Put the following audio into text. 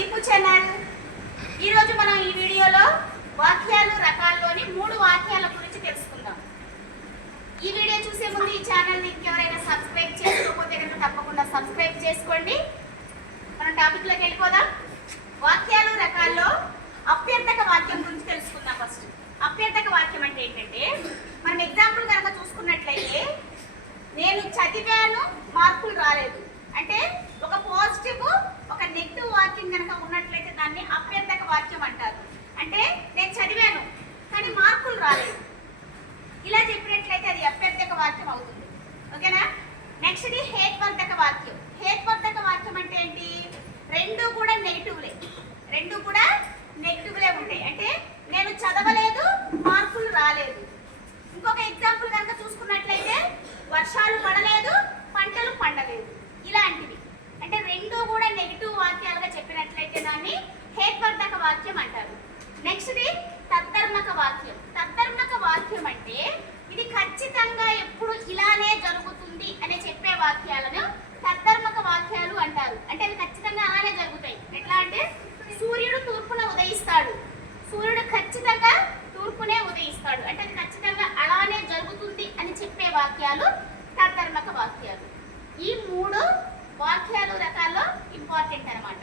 Deepu channel. ఈరోజు మనం ఈ వీడియోలో వాక్యాలు రకాల్లోని 3 వాక్యాల గురించి తెలుసుకుందాం. ఈ వీడియో చూసే ముందు ఈ ఛానల్ని ఇంకెవరైనా సబ్స్క్రైబ్ చేసుకోకపోతే కనుక తప్పకుండా సబ్స్క్రైబ్ చేసుకోండి. మనం టాపిక్లోకి వెళ్ళిపోదాం. వాక్యాలు రకాల్లో అభ్యర్థక వాక్యం గురించి తెలుసుకుందాం. ఫస్ట్ అభ్యర్థక వాక్యం అంటే ఏంటంటే, మనం ఎగ్జాంపుల్ కనుక చూసుకున్నట్లయితే, నేను చదివాను మార్కులు రాలేదు అంటే ఒక పాజిటివ్ ఒక నెగిటివ్ వాక్యం కనుక ఉన్నట్లయితే దాన్ని అభ్యర్థక వాక్యం అంటారు. అంటే నేను చదివాను కానీ మార్కులు రాలేదు, ఇలా చెప్పినట్లయితే అది అభ్యర్థక వాక్యం అవుతుంది. ఓకేనా? నెక్స్ట్ ది హేత్వర్ధక వాక్యం. హేత్వర్ధక వాక్యం అంటే ఏంటి? రెండు కూడా నెగిటివ్లే ఉంటాయి. అంటే నేను చదవలేదు మార్కులు రాలేదు. ఇంకొక ఎగ్జాంపుల్ కనుక చూసుకున్నట్లయితే, వర్షాలు పడలేదు పంటలు పండలేదు, ఇలాంటివి. అంటే రెండు కూడా నెగిటివ్ వాక్యాలుగా చెప్పినట్లయితే దాన్ని హేత్వర్ధక వాక్యం అంటారు. నెక్స్ట్ ది తద్ధర్మక వాక్యం. తద్ధర్మక వాక్యం అంటే ఇది ఖచ్చితంగా ఎప్పుడు ఇలానే జరుగుతుంది అని చెప్పే వాక్యాలను తద్ధర్మక వాక్యాలు అంటారు. అంటే అవి ఖచ్చితంగా అలానే జరుగుతాయి. ఎట్లా అంటే, సూర్యుడు తూర్పున ఉదయిస్తాడు, సూర్యుడు ఖచ్చితంగా తూర్పునే ఉదయిస్తాడు అంటే అది ఖచ్చితంగా అలానే జరుగుతుంది అని చెప్పే వాక్యాలు తద్ధర్మక వాక్యాలు. ఈ 3 వాక్యాలు రకాల్లో ఇంపార్టెంట్ అన్నమాట.